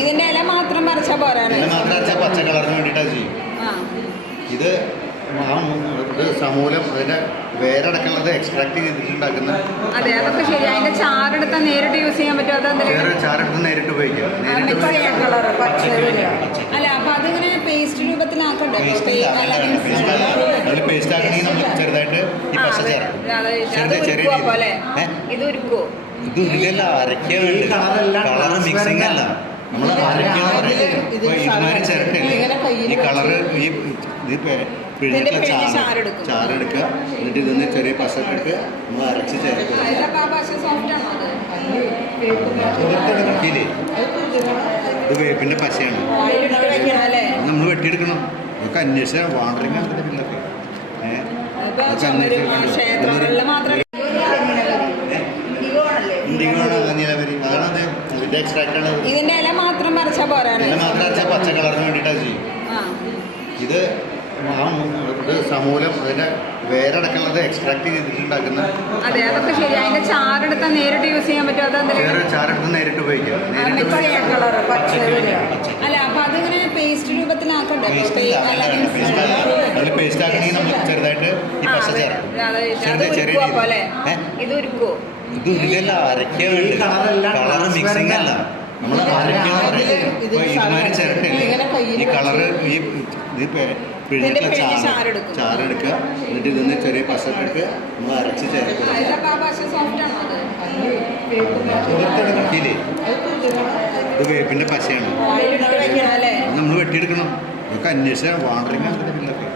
ഇതിന്റെ ഇല മാത്രം പറിച്ചാൽ പോരാ, പച്ച കളറിന് വേണ്ടിയിട്ടാണ് ചെയ്യും. ഇത് സമൂലം അതിന്റെ വേരടക്കുള്ളത് എക്സ്ട്രാക്ട് ചെയ്തിട്ടുണ്ടാക്കുന്ന. അതെ, അതൊക്കെ ശരി. അതിന്റെ ചാറെടുത്താൽ നേരിട്ട് യൂസ് ചെയ്യാൻ പറ്റും? ചാറെടുത്ത് നേരിട്ട് ഉപയോഗിക്കാം. അല്ല, അപ്പൊ അതിങ്ങനെ പേസ്റ്റ് രൂപത്തിലാക്കണ്ടേ? പേസ്റ്റ് ആക്കണമെങ്കിൽ നമ്മൾ ചെറുതായിട്ട് ഈ പശ ചേർക്കും. ഇത് ഉരുക്കോ? ഇത് ഉരുക്കല്ല, അരയ്ക്കാൻ വേണ്ടി. കളർ മിക്സിംഗ് അല്ല, നമ്മൾ അരയ്ക്കാന്ന് പറയും. ഇതുമാതിരി ചേർക്കല്ലേ ഈ കളറ്, ഈ പിഴിഞ്ഞിട്ടുള്ള ചാറെടുക്കുക, എന്നിട്ട് ഇതിന്ന് ചെറിയ പശ ഇട്ടിട്ട് നമ്മൾ അരച്ച് ചേർക്കുക. ഇത് വേപ്പിന്റെ പശയാണ്, നമ്മൾ വെട്ടിയെടുക്കണം. നമുക്ക് അന്വേഷിച്ചാൽ വാണ്ടറിങ് ആണ് പിള്ളേർക്ക്. ഇതിന്റെ ഇല മാത്രം പറിച്ചാൽ പോരാ, പച്ച കളറിന് വേണ്ടിയിട്ടാണ് ചെയ്യും. ഇത് സമൂലം അതിന്റെ വേരടക്കുള്ളത് എക്സ്ട്രാക്ട് ചെയ്തിട്ടുണ്ടാക്കുന്ന. അതെ, അതൊക്കെ ശരി. അതിന്റെ ചാറെടുത്താൽ നേരിട്ട് യൂസ് ചെയ്യാൻ പറ്റും? ചാറെടുത്ത് നേരിട്ട് ഉപയോഗിക്കാം. അല്ല, അപ്പൊ അതിങ്ങനെ പേസ്റ്റ് രൂപത്തിലാക്കണ്ടേ? പേസ്റ്റ് ആക്കണമെങ്കിൽ നമ്മൾ ചെറുതായിട്ട് ഈ പശ ചേർക്കും. ഇത് ഉരുക്കോ? ഇത് ഉരുക്കല്ല, അരയ്ക്കാൻ വേണ്ടി. കളർ മിക്സിംഗ് അല്ല, നമ്മൾ അരയ്ക്കാന്ന് പറയും. ഇതുമാതിരി ചേർക്കല്ലേ ഈ കളറ്, ഈ പിഴിഞ്ഞിട്ടുള്ള ചാറെടുക്കുക, എന്നിട്ട് ഇതിന്ന് ചെറിയ പശ ഇട്ടിട്ട് നമ്മൾ അരച്ച് ചേർക്കുക. ഇത് വേപ്പിന്റെ പശയാണ്, നമ്മൾ വെട്ടിയെടുക്കണം. നമുക്ക് അന്വേഷിച്ചാൽ വാണ്ടറിങ് ആണ് പിള്ളേർക്ക്.